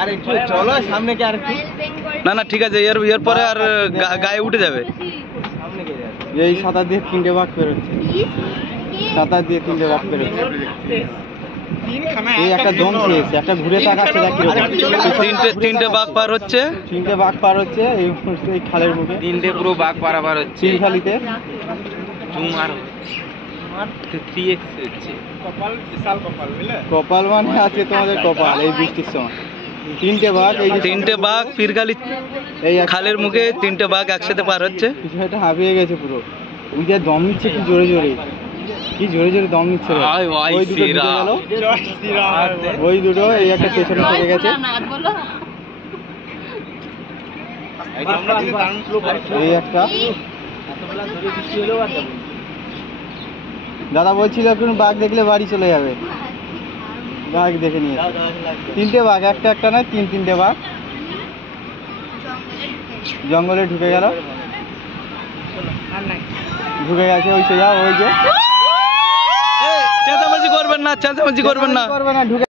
আরে চলো সামনে কি আর না না ঠিক আছে, এর পরে আর গায়ে উঠে যাবে। এই সাঁতার দিয়ে 3টে বাঘ বেরোচ্ছে, সাঁতার দিয়ে 3টে বাঘ বেরোচ্ছে। এই একটা দম শেষ, একটা ঘুরে তাকাচ্ছে, তিনটে বাঘ পার হচ্ছে, 3টে বাঘ পার হচ্ছে এই খালের মুখে। 3টে পুরো বাঘ পারাবার হচ্ছে তিন খালিতে। কপাল মানে আছে তোমাদের কপাল এই বৃষ্টির সময়। 3টে বাঘ, এই 3টে বাঘ পীরখালি এই খালের মুখে 3টে বাঘ একসাথে পার হচ্ছে। বিষয়টা হাঁপিয়ে গেছে পুরো। ওই যে দম নিচ্ছে কি জোরে জোরে, কি জোরে জোরে দম নিচ্ছে। ওই দুটো ঢুকে গেল, ওই দুটো, এই একটা পেছনে ঢুকে গেছে। এই একটা দাদা বলছিল কোন বাঘ দেখলে বাড়ি চলে যাবে, বাঘ দেখে নিয়ে 3টে বাঘ, একটা নয় 3টে বাঘ জঙ্গলে ঢুকে গেল, ঢুকে গেছে ওই সোজা। ওই যে চেঁচামেচি করবেন না, চেঁচামেচি করবেন না, ঢুকে